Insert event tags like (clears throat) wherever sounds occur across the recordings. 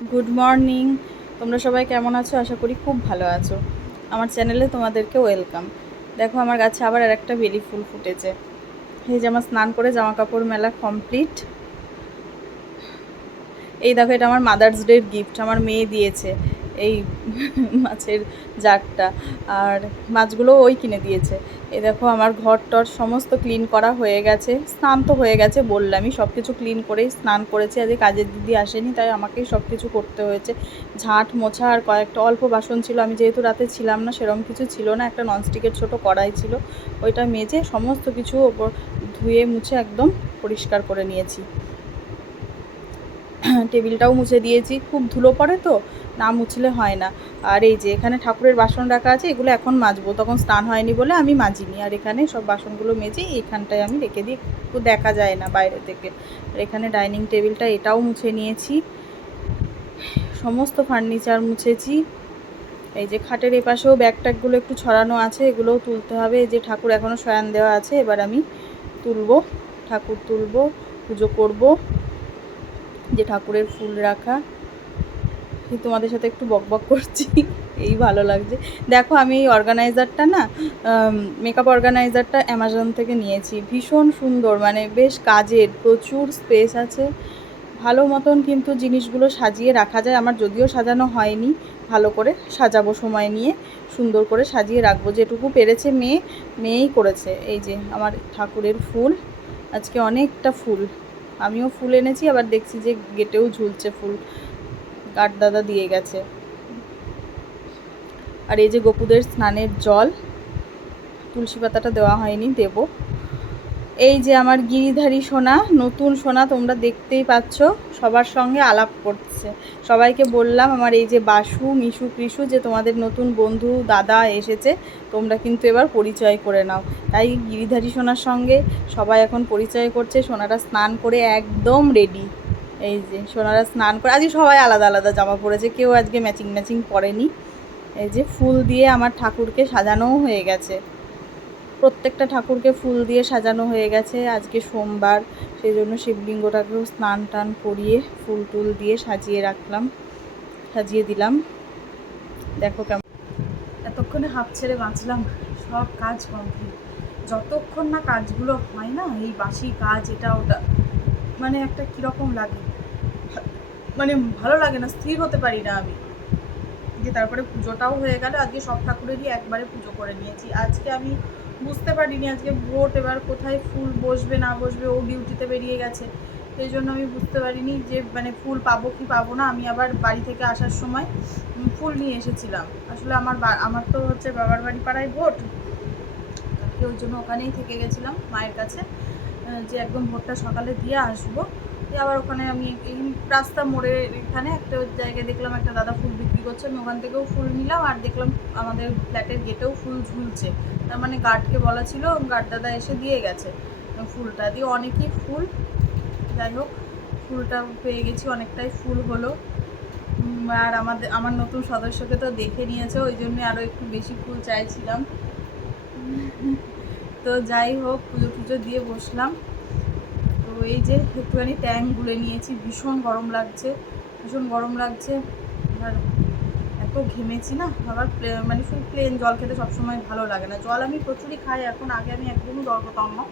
Good morning তোমরা সবাই কেমন আছো? আশা করি খুব ভালো আছো। আমার চ্যানেলে তোমাদেরকে ওয়েলকাম দেখো, আমার গাছে আবার আর একটা বেলি ফুল ফুটেছে। এই যে আমার স্নান করে জামা কাপড় মেলা কমপ্লিট এই দেখো, এটা আমার মাদার্স ডের গিফট আমার মেয়ে দিয়েছে। এই মাছের জারটা। আর মাছগুলো ওই কিনে দিয়েছে। এই দেখো, আমার ঘর টর সমস্ত ক্লিন করা হয়ে গেছে। স্নান তো হয়ে গেছে বললামই সব কিছু ক্লিন করেই স্নান করেছি। আজকে কাজের দিদি আসেনি, তাই আমাকেই সব কিছু করতে হয়েছে। ঝাঁট মোছা আর কয়েকটা অল্প বাসন ছিল। আমি যেহেতু রাতে ছিলাম না সেরকম কিছু ছিল না। একটা ননস্টিকের ছোট কড়াই ছিল। ওইটা মেজে সমস্ত কিছু ওপর ধুয়ে মুছে একদম পরিষ্কার করে নিয়েছি। (clears throat) টেবিলটাও মুছে দিয়েছি। খুব ধুলো পড়ে তো না মুছলে হয় না। আর এই যে এখানে ঠাকুরের বাসন রাখা আছে, এগুলো এখন মাজবো। তখন স্নান হয়নি বলে আমি মাজিনি। আর এখানে সব বাসনগুলো মেজে এখানটায় আমি রেখে দিই। একটু দেখা যায় না বাইরে থেকে। আর এখানে ডাইনিং টেবিলটা এটাও মুছে নিয়েছি। সমস্ত ফার্নিচার মুছেছি। এই যে খাটের এপাশেও ব্যাগ ট্যাগগুলো একটু ছড়ানো আছে, এগুলোও তুলতে হবে। এই যে ঠাকুর এখনও শয়ান দেওয়া আছে, এবার আমি তুলবো। ঠাকুর তুলবো, পুজো করব। যে ঠাকুরের ফুল রাখা। তোমাদের সাথে একটু বকবক করছি, এই ভালো লাগছে। দেখো আমি এই অর্গানাইজারটা না মেকআপ অর্গানাইজারটা অ্যামাজন থেকে নিয়েছি। ভীষণ সুন্দর মানে বেশ কাজের, প্রচুর স্পেস আছে। ভালো মতন কিন্তু জিনিসগুলো সাজিয়ে রাখা যায়। আমার যদিও সাজানো হয়নি, ভালো করে সাজাবো সময় নিয়ে, সুন্দর করে সাজিয়ে রাখব। যেটুকু পেরেছে মেয়ে, মেয়েই করেছে। এই যে আমার ঠাকুরের ফুল, আজকে অনেকটা ফুল। আমিও ফুল এনেছি, আবার দেখছি যে গেটেও ঝুলছে ফুল। কাঠ দাদা দিয়ে গেছে। আর এই যে গোপুদের স্নানের জল, তুলসী পাতাটা দেওয়া হয়নি, দেব। এই যে আমার গিরিধারী সোনা, নতুন সোনা তোমরা দেখতেই পাচ্ছ, সবার সঙ্গে আলাপ করছে। সবাইকে বললাম, আমার এই যে বাসু, মিশু, কৃষু যে তোমাদের নতুন বন্ধু, দাদা এসেছে, তোমরা কিন্তু এবার পরিচয় করে নাও। তাই গিরিধারী সোনার সঙ্গে সবাই এখন পরিচয় করছে, সোনাটা স্নান করে একদম রেডি এই যে সোনারা স্নান করে, আজকে সবাই আলাদা আলাদা জামা পরেছে, কেউ আজকে ম্যাচিং ম্যাচিং পরেনি। এই যে ফুল দিয়ে আমার ঠাকুরকে সাজানোও হয়ে গেছে। প্রত্যেকটা ঠাকুরকে ফুল দিয়ে সাজানো হয়ে গেছে। আজকে সোমবার, সেই জন্য শিবলিঙ্গটাকেও স্নান টান করিয়ে ফুল টুল দিয়ে সাজিয়ে রাখলাম, সাজিয়ে দিলাম। দেখো কেমন। এতক্ষণে হাফ ছেড়ে বাঁচলাম, সব কাজ কমপ্লিট যতক্ষণ না কাজগুলো হয় না, এই বাসি কাজ, এটা, ওটা মানে একটা কীরকম লাগে। মানে ভালো লাগে না, স্থির হতে পারি না আমি। যে তারপরে পুজোটাও হয়ে গেল, আজকে সব ঠাকুরেরই একবারে পুজো করে নিয়েছি। আজকে আমি বুঝতে পারিনি আজকে ভোট এবার কোথায় ফুল বসবে, না বসবে, ও ডিউটিতে বেরিয়ে গেছে। সেই জন্য আমি বুঝতে পারিনি যে মানে ফুল পাবো কি পাবো না। আমি আবার বাড়ি থেকে আসার সময় ফুল নিয়ে এসেছিলাম। আসলে আমার আমার তো হচ্ছে বাবার বাড়ি পাড়ায় ভোট। ওই জন্য ওখানেই থেকে গেছিলাম মায়ের কাছে। যে একদম ভোটটা সকালে দিয়ে আসব। দিয়ে আবার ওখানে আমি রাস্তা মোড়ে এখানে একটা জায়গায় দেখলাম একটা দাদা ফুল বিক্রি করছে। আমি ওখান থেকেও ফুল নিলাম আর দেখলাম আমাদের ফ্ল্যাটের গেটেও ফুল ঝুলছে। তার মানে গার্ডকে বলা ছিল, গার্ড দাদা এসে দিয়ে গেছে। ফুলটা দিয়ে অনেকই ফুল। যাই হোক, ফুলটা পেয়ে গেছি, অনেকটাই ফুল হলো। আর আমাদের, আমার নতুন সদস্যকে তো দেখে নিয়েছে, ওই জন্য আরও একটু বেশি ফুল চাইছিলাম। তো যাই হোক, পুজো টুজো দিয়ে বসলাম। তো এই যে একটুখানি ট্যাঙ্ক গুলে নিয়েছি, ভীষণ গরম লাগছে, ভীষণ গরম লাগছে। আর এত ঘেমেছি না, আবার মানে শুধু প্লেন জল খেতে সবসময় ভালো লাগে না। জল আমি প্রচুরই খাই, এখন আগে আমি একদমই জল খেতাম না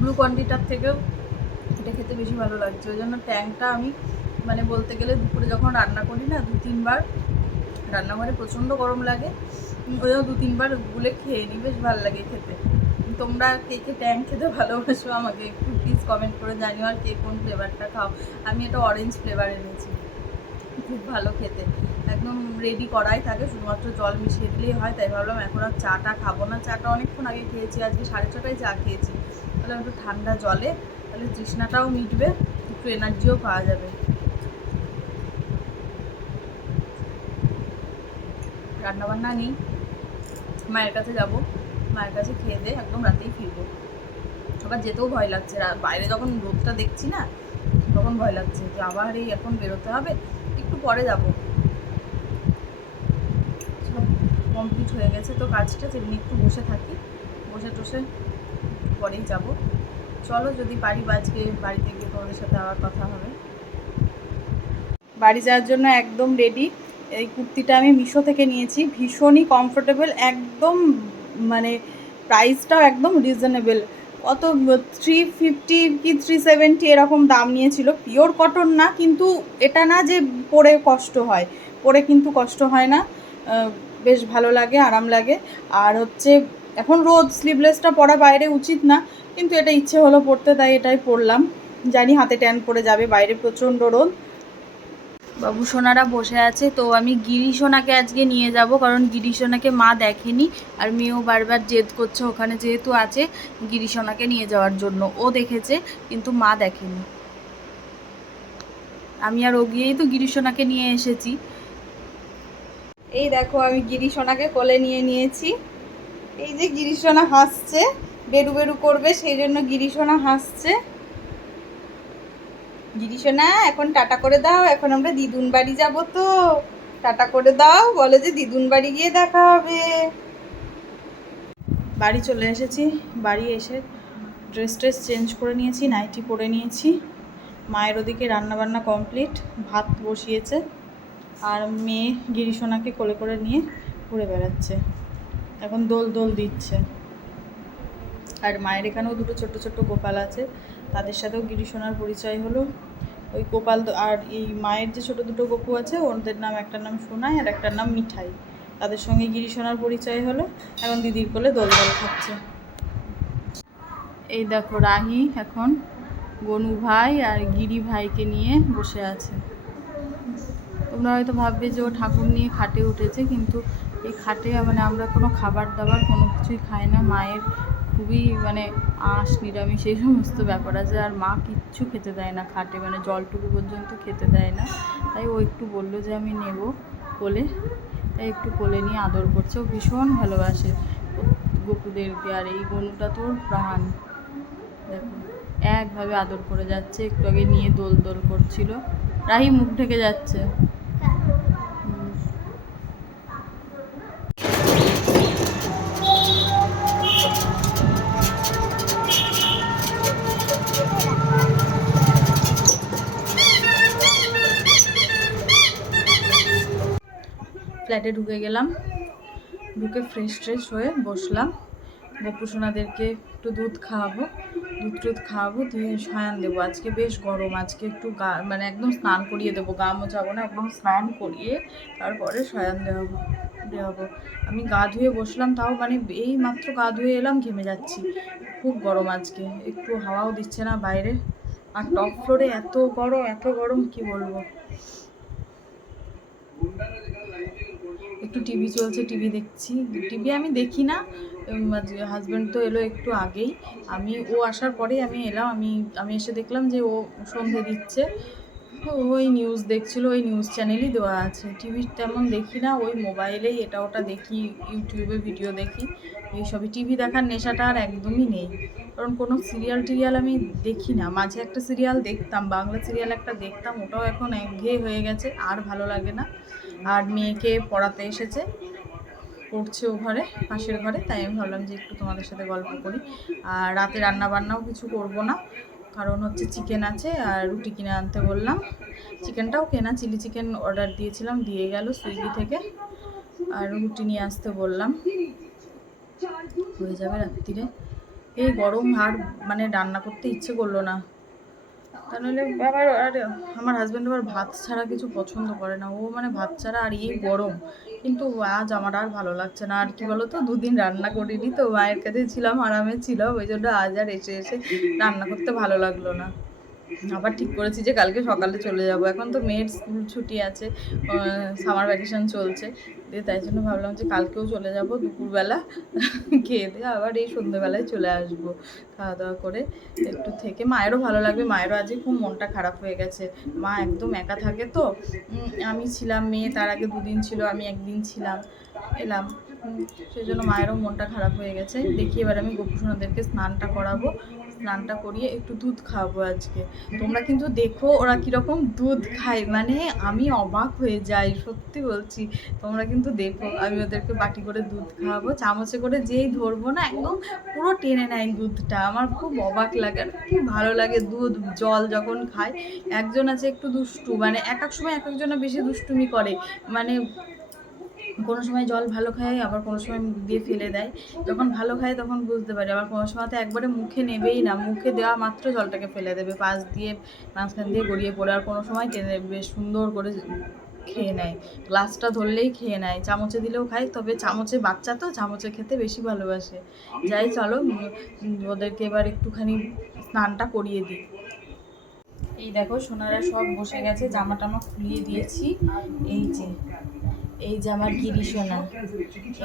গ্লুকন্ডিটার থেকেও এটা খেতে বেশি ভালো লাগছে। ওই জন্য ট্যাঙ্কটা আমি মানে বলতে গেলে দুপুরে যখন রান্না করি না দু তিনবার রান্নাঘরে প্রচণ্ড গরম লাগে। ওই দু তিনবার গুলে খেয়ে নিই বেশ ভালো লাগে খেতে। তোমরা কে কে ট্যাঙ্ক খেতে ভালোবাসো আমাকে একটু প্লিজ কমেন্ট করে জানিও আর কে কোন ফ্লেভারটা খাও। আমি এটা অরেঞ্জ ফ্লেভার এনেছি, খুব ভালো খেতে। একদম রেডি করাই থাকে, শুধুমাত্র জল মিশিয়ে দিলেই হয়, তাই ভাবলাম এখন আর চাটা খাব না। চাটা অনেকক্ষণ আগে খেয়েছি, আজকে সাড়ে ছটায় চা খেয়েছি। তাহলে একটু ঠান্ডা জলে, তাহলে তৃষ্ণাটাও মিটবে, একটু এনার্জিও পাওয়া যাবে। রান্নাবান্না নেই? মায়ের কাছে যাব, মায়ের কাছে খেয়ে দিয়ে একদম রাতেই ফিরবো। আবার যেতেও ভয় লাগছে। বাইরে যখন রোদটা দেখছি না, তখন ভয় লাগছে যে আবার এই এখন বেরোতে হবে, একটু পরে যাব। সব কমপ্লিট হয়ে গেছে তো কাজটা যেমনি একটু বসে থাকি। বসে টসে পরেই যাব। চলো যদি পারি বা আজকে বাড়িতে গিয়ে তোমাদের সাথে আবার কথা হবে। বাড়ি যাওয়ার জন্য একদম রেডি এই কুর্তিটা আমি মিশো থেকে নিয়েছি। ভীষণই কমফোর্টেবল একদম মানে প্রাইসটাও একদম রিজনেবল কত থ্রি ফিফটি কি থ্রি সেভেন্টি এরকম দাম নিয়েছিল। পিওর কটন না, কিন্তু এটা না যে পরে কষ্ট হয়। পরে কিন্তু কষ্ট হয় না। বেশ ভালো লাগে, আরাম লাগে। আর হচ্ছে, এখন রোদ স্লিভলেসটা পরা বাইরে উচিত না। কিন্তু এটা ইচ্ছে হলো পরতে, তাই এটাই পরলাম। জানি হাতে ট্যান পড়ে যাবে, বাইরে প্রচণ্ড রোদ। বাবু সোনারা বসে আছে, তো আমি গিরি সোনাকে আজকে নিয়ে যাব, কারণ গিরি সোনাকে মা দেখেনি, আর মেয়েও বারবার জেদ করছে ওখানে যেহেতু আছে গিরি সোনাকে নিয়ে যাওয়ার জন্য। ও দেখেছে, কিন্তু মা দেখেনি। আমি আর ও গিয়েই তো গিরি সোনাকে নিয়ে এসেছি। এই দেখো, আমি গিরি সোনাকে কোলে নিয়ে নিয়েছি। এই যে গিরি সোনা হাসছে, বেরু বেরু করবে, সেই জন্য গিরি সোনা হাসছে। গিরিশোনা এখন টাটা করে দাও, এখন আমরা দিদুন বাড়ি যাব তো। টাটা করে দাও, বলে যে দিদুন বাড়ি গিয়ে দেখা হবে। বাড়ি চলে এসেছি, বাড়ি এসে ড্রেস ট্রেস চেঞ্জ করে নিয়েছি, নাইটি পরে নিয়েছি। মায়ের ওদিকে রান্নাবান্না কমপ্লিট ভাত বসিয়েছে, আর মেয়ে গিরিশোনাকে কোলে করে নিয়ে ঘুরে বেড়াচ্ছে। এখন দোল দোল দিচ্ছে। আর মায়ের এখানেও দুটো ছোট ছোট গোপাল আছে, তাদের সাথেও গিরিশোনার পরিচয় হলো। ওই গোপাল আর এই মায়ের যে ছোট দুটো গপু আছে, ওদের নাম, একটার নাম সোনাই আর একটার নাম মিঠাই। তাদের সঙ্গে গিরিশোনার পরিচয় হলো। এখন দিদির কোলে দোল দোল খাচ্ছে। এই দেখো রাহি এখন গনু ভাই আর গিরি ভাইকে নিয়ে বসে আছে। তোমরা হয়তো ভাববে যে ও ঠাকুর নিয়ে খাটে উঠেছে, কিন্তু এই খাটে মানে আমরা কোনো খাবার দাবার কোনো কিছুই খাই না। মায়ের খুবই মানে আঁশ, নিরামিষ, এই সমস্ত ব্যাপার আছে। আর মা কিচ্ছু খেতে দেয় না খাটে মানে জলটুকু পর্যন্ত খেতে দেয় না। তাই ও একটু বলল যে আমি নেব কোলে। তাই একটু কোলে নিয়ে আদর করছে। ও ভীষণ ভালোবাসে গপুদেরকে আর এই গনুটা তোর প্রাণ। দেখো, একভাবে আদর করে যাচ্ছে। একটু আগে নিয়ে দোল দোল করছিল। রাহি মুখ ঢেকে যাচ্ছে। ফ্ল্যাটে ঢুকে গেলাম। ঢুকে ফ্রেশ ট্রেশ হয়ে বসলাম। গোপুসোনাদেরকে একটু দুধ খাওয়াবো। দুধ টুধ খাওয়াবো, দিয়ে শয়ান দেবো। আজকে বেশ গরম, আজকে একটু গা মানে একদম স্নান করিয়ে দেবো। গা মোছাবো না, একদম স্নান করিয়ে তারপরে শয়ান দেওয়াবো দেওয়াবো। আমি গা ধুয়ে বসলাম, তাও মানে এই মাত্র গা ধুয়ে এলাম, ঘেমে যাচ্ছি। খুব গরম আজকে, একটু হাওয়াও দিচ্ছে না বাইরে। আর টপ ফ্লোরে এত গরম এত গরম, কি বলব? একটু টিভি চলছে, টিভি দেখছি। টিভি আমি দেখি না। হাজব্যান্ড তো এলো একটু আগেই। আমি, ও আসার পরেই আমি এলাম, আমি আমি এসে দেখলাম যে ও সন্ধে দিচ্ছে। ওই নিউজ দেখছিল, ওই নিউজ চ্যানেলই দেওয়া আছে। টিভি তেমন দেখি না, ওই মোবাইলেই এটা ওটা দেখি, ইউটিউবে ভিডিও দেখি। এইসবই টিভি দেখার নেশাটা আর একদমই নেই। কারণ কোনো সিরিয়াল টিরিয়াল আমি দেখি না। মাঝে একটা সিরিয়াল দেখতাম, বাংলা সিরিয়াল একটা দেখতাম, ওটাও এখন একঘেয়ে হয়ে গেছে, আর ভালো লাগে না। আর মেয়েকে পড়াতে এসেছে। পড়ছে ও ঘরে, পাশের ঘরে, তাই আমি ভাবলাম যে একটু তোমাদের সাথে গল্প করি। আর রাতে রান্না বান্নাও কিছু করব না, কারণ হচ্ছে চিকেন আছে আর রুটি কিনে আনতে বললাম। চিকেনটাও কেনা চিলি চিকেন অর্ডার দিয়েছিলাম, দিয়ে গেল সুইগি থেকে। আর রুটি নিয়ে আসতে বললাম। হয়ে যাবে রাত্রিরে এই গরম আর মানে রান্না করতে ইচ্ছে করল না। তা নইলে আর আমার হাজব্যান্ড আবার ভাত ছাড়া কিছু পছন্দ করে না। ও মানে ভাত ছাড়া আর এই গরম। কিন্তু আজ আমার আর ভালো লাগছে না। আর কি বলো তো দুদিন রান্না করিনি তো, মায়ের কাছে ছিলাম, আরামে ছিল ওই জন্য আজ আর এসে এসে রান্না করতে ভালো লাগল না। আবার ঠিক করেছি যে কালকে সকালে চলে যাব। এখন তো মেয়ের স্কুল ছুটি আছে সামার ভ্যাকেশন চলছে। দিয়ে তাই জন্য ভাবলাম যে কালকেও চলে যাব দুপুরবেলা। খেয়ে দিয়ে আবার এই সন্ধ্যেবেলায় চলে আসব খাওয়া দাওয়া করে একটু থেকে। মায়েরও ভালো লাগবে, মায়েরও আজকে খুব মনটা খারাপ হয়ে গেছে। মা একদম একা থাকে তো। আমি ছিলাম মেয়ে, তার আগে দুদিন ছিল, আমি একদিন ছিলাম, এলাম। সেই জন্য মায়েরও মনটা খারাপ হয়ে গেছে। দেখি এবার আমি গোপুসোনাদেরকে স্নানটা করাবো। স্নানটা করিয়ে একটু দুধ খাওয়াবো আজকে। তোমরা কিন্তু দেখো ওরা কীরকম দুধ খায়। মানে আমি অবাক হয়ে যাই, সত্যি বলছি। তোমরা কিন্তু দেখো, আমি ওদেরকে বাটি করে দুধ খাওয়াবো চামচে করে যেই ধরবো না, একদম পুরো টেনে নেয় দুধটা। আমার খুব অবাক লাগে আর খুব ভালো লাগে দুধ, জল যখন খায়। একজন আছে একটু দুষ্টু মানে এক এক সময় এক একজনা বেশি দুষ্টুমি করে। মানে কোনো সময় জল ভালো খায়, আবার কোনো সময় মুখ দিয়ে ফেলে দেয়। যখন ভালো খায় তখন বুঝতে পারি, আবার কোনো সময় তো একবারে মুখে নেবেই না। মুখে দেওয়া মাত্র জলটাকে ফেলে দেবে, পাশ দিয়ে মাঝখান দিয়ে গড়িয়ে পড়ে, আর কোনো সময় টেনে বেশ সুন্দর করে খেয়ে নেয়। গ্লাসটা ধরলেই খেয়ে নেয়। চামচে দিলেও খায়, তবে চামচে বাচ্চা তো, চামচে খেতে বেশি ভালোবাসে। যাই চলো ওদেরকে এবার একটুখানি স্নানটা করিয়ে দিই। এই দেখো, সোনারা সব বসে গেছে জামা টামা খুলিয়ে দিয়েছি। এই যে এই যে আমার গিরি সোনা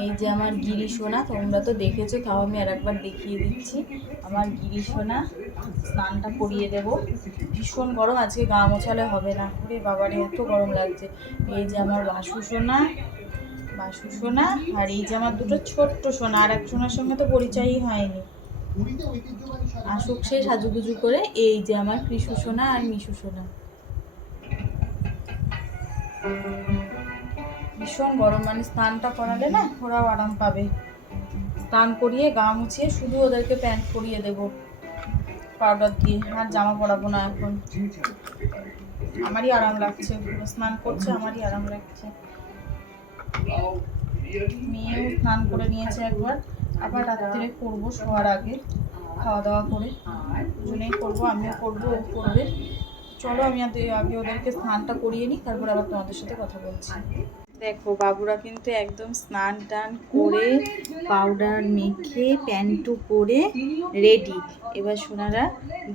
এই যে আমার গিরি সোনা তোমরা তো দেখেছ, তাও আমি আর একবার দেখিয়ে দিচ্ছি। আমার গিরি সোনা স্নানটা করিয়ে দেব। ভীষণ গরম, আজকে গা মোছালে হবে না। ওরে বাবারে, এত গরম লাগছে। এই যে আমার বাসু সোনা বাসু সোনা আর এই যে আমার দুটো ছোট্ট সোনা, আর এক সোনার সঙ্গে তো পরিচয়ই হয়নি। আসুক সে সাজুগুজু করে, এই যে আমার কৃষু সোনা আর মিশু সোনা ভীষণ গরম মানে স্নানটা করালে না ওরাও আরাম পাবে। স্নান করিয়ে গা মুছিয়ে শুধু ওদেরকে প্যান্ট পরিয়ে দেব, পাউডার দিয়ে, আর জামা পরাবো না এখন। আমারই আরাম লাগছে পুরো স্নান করছে, আমারই আরাম লাগছে। মেয়েও স্নান করে নিয়েছে একবার, আবার রাত্রে করব শোয়ার আগে খাওয়া দাওয়া করে। দুজনেই করব, আমিও করব, ও করবে। চলো আমি আগে- ওদেরকে স্নানটা করিয়ে নিই, তারপর আবার তোমাদের সাথে কথা বলছি। দেখো, বাবুরা কিন্তু একদম স্নান টান করে পাউডার মেখে প্যান্টু পরে রেডি এবার সোনারা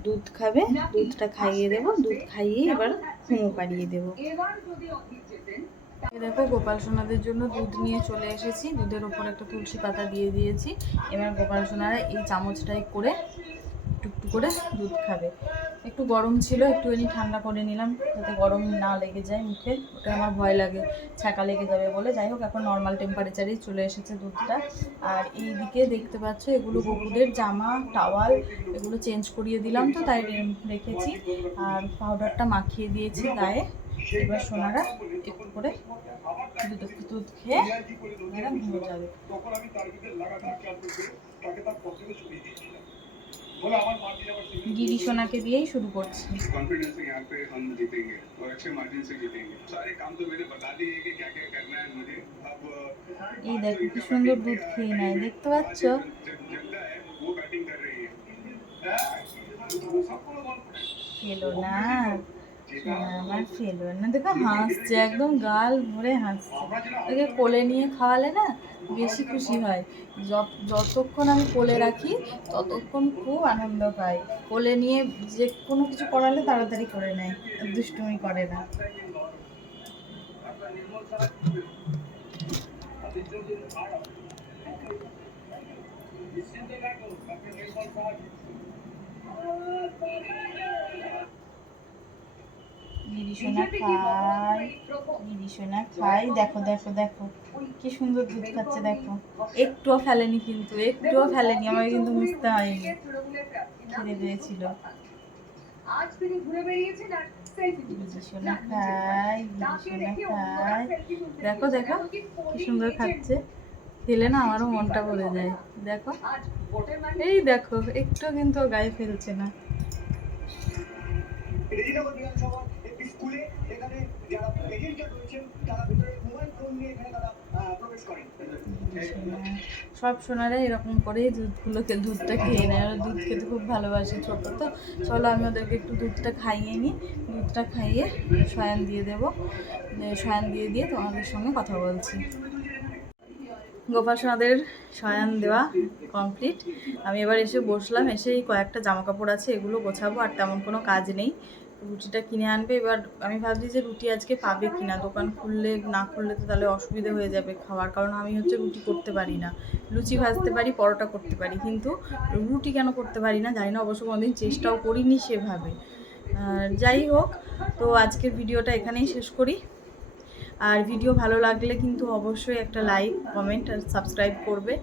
দুধ খাবে, দুধটা খাইয়ে দেবো, দুধ খাইয়ে এবার ঘুমো পাড়িয়ে দেবো। দেখো, গোপাল সোনাদের জন্য দুধ নিয়ে চলে এসেছি। দুধের ওপর একটা তুলসী পাতা দিয়ে দিয়েছি। এবার গোপাল সোনারা এই চামচটাই করে করে দুধ খাবে। একটু গরম ছিল একটুখানি ঠান্ডা করে নিলাম, যাতে গরম না লেগে যায় মুখে। ওটা আমার ভয় লাগে ছাকা লেগে যাবে বলে। যাই হোক, এখন নর্মাল টেম্পারেচারেই চলে এসেছে দুধটা। আর এই দিকে দেখতে পাচ্ছ, এগুলো গরুদের জামা টাওয়াল এগুলো চেঞ্জ করিয়ে দিলাম তো, তাই রেখেছি। আর পাউডারটা মাখিয়ে দিয়েছি গায়ে। এবার সোনারা একটু করে দুধ দুধ খেয়ে ওনারা ঘুমে যাবে। গিরি সোনাকে দিয়েই শুরু করছি कॉन्फिडेंस है यहाँ पे हम जीतेंगे और अच्छे मार्जिन से जीतेंगे सारे काम तो मैंने बता दिए कि क्या क्या करना है मुझे अब এই দেখো কি সুন্দর দুধ খেয়ে নেয় দেখতে পাচ্ছ जन- जनता है वो बैटिंग कर रही है वो सबको बॉल ফেলো না সোনা আমার ফেলো না। দেখো হাসছে, একদম গাল ভরে হাসছে। ওকে কোলে নিয়ে খাওয়ালে না বেশি খুশি হয়। যত- যতক্ষণ আমি কোলে রাখি, ততক্ষণ খুব আনন্দ পাই। কোলে নিয়ে যে কোনো কিছু করালে তাড়াতাড়ি করে নেয়, দুষ্টুমি করে না। গিরিশোনা খাই। গিরিশোনা খাই। দেখো দেখো দেখো। কি সুন্দর দুধ খাচ্ছে দেখো। একটুও ফেলেনি কিন্তু একটুও ফেলেনি। আমাকে কিন্তু মিশতে হয়নি। আজ তিনি ঘুরে বেরিয়েছেন আর খাই দেখো দেখো কি সুন্দর খাচ্ছে। খেলে না আমারও মনটা ভরে যায়। দেখো। এই দেখো একটু কিন্তু গায়ে ফেলছে না। স্কুলে এখানে যারা এজেন্টরা রয়েছেন, তারা ভিতরে মোবাইল ফোন নিয়ে এখানে তারা প্রবেশ করেন। সব সোনারা এরকম করেই দুধগুলোকে, দুধটা খেয়ে নেয়। ওরা দুধ খেতে খুব ভালোবাসে ছোট তো। চলো আমি ওদেরকে একটু দুধটা খাইয়ে নিই। দুধটা খাইয়ে শয়ান দিয়ে দেবো। শয়ান দিয়ে দিয়ে তোমাদের সঙ্গে কথা বলছি। গোপাল সোনাদের শয়ান দেওয়া কমপ্লিট। আমি এবার এসে বসলাম, এসে কয়েকটা জামা কাপড় আছে, এগুলো গোছাবো, আর তেমন কোনো কাজ নেই। রুটিটা কিনে আনবে, এবার আমি ভাবছি যে রুটি আজকে পাবে কিনা। দোকান খুললে, না খুললে তো তাহলে অসুবিধা হয়ে যাবে খাওয়ার, কারণ আমি হচ্ছে রুটি করতে পারি না। লুচি ভাজতে পারি, পরোটা করতে পারি, কিন্তু রুটি কেন করতে পারি না? জানি না, অবশ্য কোনোদিন চেষ্টাও করিনি সেভাবে। যাই হোক, তো আজকের ভিডিওটা এখানেই শেষ করি। আর ভিডিও ভালো লাগলে কিন্তু অবশ্যই একটা লাইক, কমেন্ট আর সাবস্ক্রাইব করবে।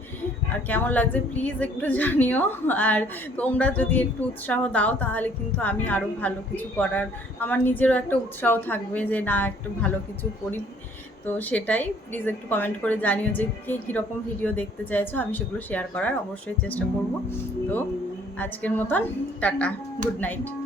আর কেমন লাগছে প্লিজ একটু (laughs) জানিও। আর তোমরা যদি একটু উৎসাহ দাও তাহলে কিন্তু আমি আরও ভালো কিছু করার, আমার নিজেরও একটা উৎসাহ থাকবে যে না, একটু ভালো কিছু করি। তো সেটাই, প্লিজ একটু কমেন্ট করে জানিও যে কে কীরকম ভিডিও দেখতে চাইছো, আমি সেগুলো শেয়ার করার অবশ্যই চেষ্টা করব। তো আজকের মতন, টাটা, গুড নাইট।